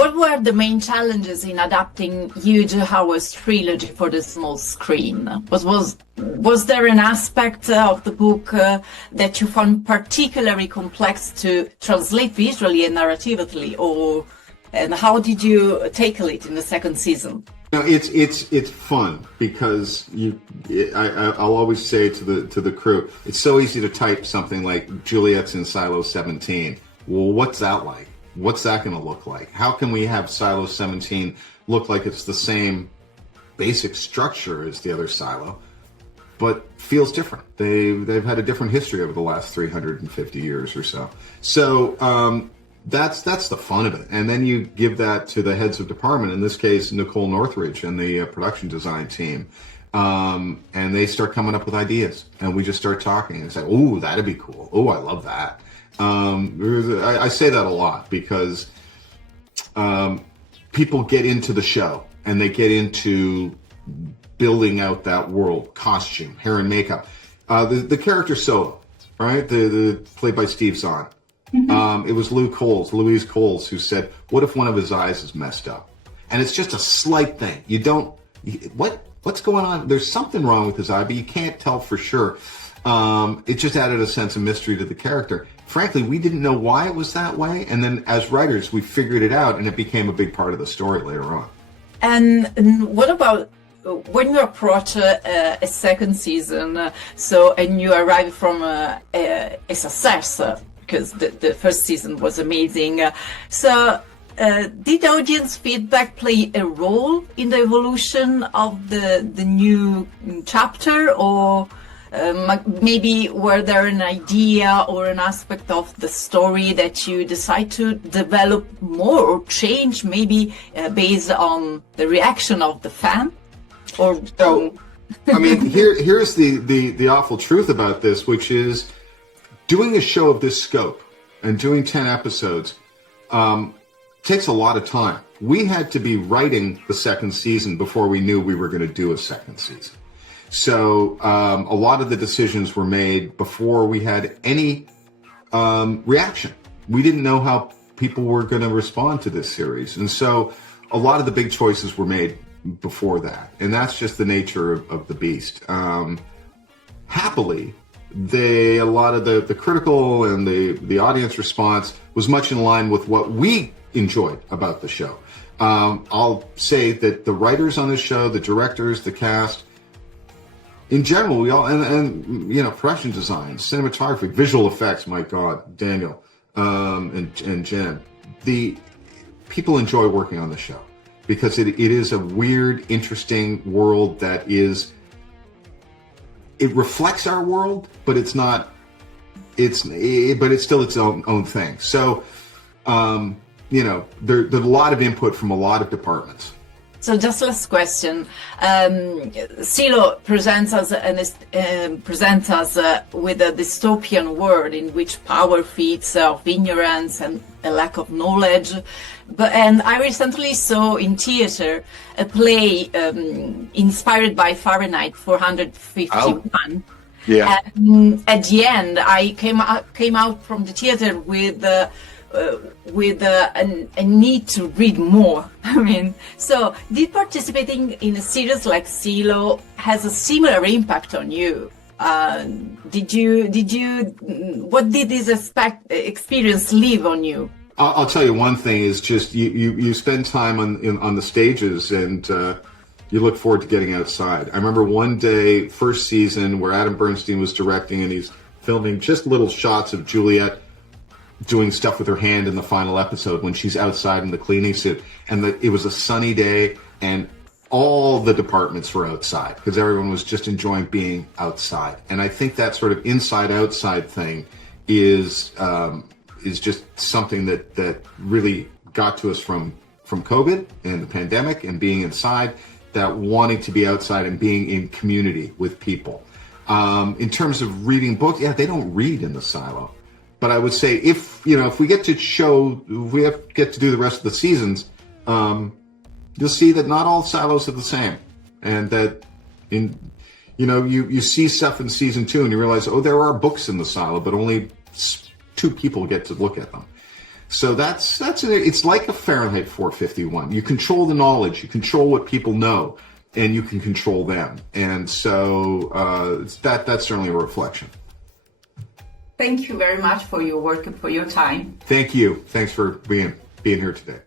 what were the main challenges in adapting Hugh Howey's trilogy for the small screen? Was there an aspect of the book that you found particularly complex to translate visually and narratively, and how did you tackle it in the second season? No, it's fun because I'll always say to the crew, it's so easy to type something like Juliette's in silo 17. Well, what's that like? What's that going to look like? How can we have silo 17 look like it's the same basic structure as the other silo, but feels different? They've had a different history over the last 350 years or so. So that's the fun of it. And then you give that to the heads of department, in this case, Nicole Northridge and the production design team. And they start coming up with ideas, and we just start talking and say, "Oh, that'd be cool. Oh, I love that." I say that a lot because people get into the show and they get into building out that world, costume, hair and makeup. The character Solo, right? The played by Steve Zahn. Mm-hmm. It was Louise Coles, who said, "What if one of his eyes is messed up?" And it's just a slight thing. What's going on? There's something wrong with his eye, but you can't tell for sure. It just added a sense of mystery to the character. Frankly, we didn't know why it was that way, and then as writers, we figured it out, and it became a big part of the story later on. And what about when you approach a second season, and you arrive from a success, because the first season was amazing. Did audience feedback play a role in the evolution of the new chapter, or maybe were there an idea or an aspect of the story that you decide to develop more or change, maybe based on the reaction of the fan? So, I mean, here's the awful truth about this, which is doing a show of this scope and doing 10 episodes takes a lot of time. We had to be writing the second season before we knew we were going to do a second season. So a lot of the decisions were made before we had any reaction. We didn't know how people were going to respond to this series. And so a lot of the big choices were made before that. And that's just the nature of the beast. Happily, a lot of the critical and the audience response was much in line with what we enjoyed about the show. I'll say that the writers on this show, the directors, the cast, in general, we all, and you know, production design, cinematography, visual effects, my God, Daniel, and Jen, the people enjoy working on the show because it is a weird, interesting world that it reflects our world, but it's not, but it's still its own thing. So, you know, there's a lot of input from a lot of departments. So just last question. Silo presents us with a dystopian world in which power feeds off ignorance and a lack of knowledge. And I recently saw in theater a play inspired by Fahrenheit 451. Oh. Yeah. At the end, I came out from the theater with a need to read more. I mean, so did participating in a series like Silo has a similar impact on you? What did this experience leave on you? I'll tell you one thing is just you spend time on the stages and you look forward to getting outside. I remember one day, first season, where Adam Bernstein was directing and he's filming just little shots of Juliette doing stuff with her hand in the final episode when she's outside in the cleaning suit. And it was a sunny day and all the departments were outside because everyone was just enjoying being outside. And I think that sort of inside-outside thing is just something that really got to us from COVID and the pandemic and being inside, that wanting to be outside and being in community with people. In terms of reading books, yeah, they don't read in the silo. But I would say if we get to get to do the rest of the seasons, you'll see that not all silos are the same, and that you see stuff in season 2 and you realize, oh, there are books in the silo, but only 2 people get to look at them. So it's like a Fahrenheit 451. You control the knowledge, you control what people know, and you can control them. And so that's certainly a reflection. Thank you very much for your work and for your time. Thank you. Thanks for being here today.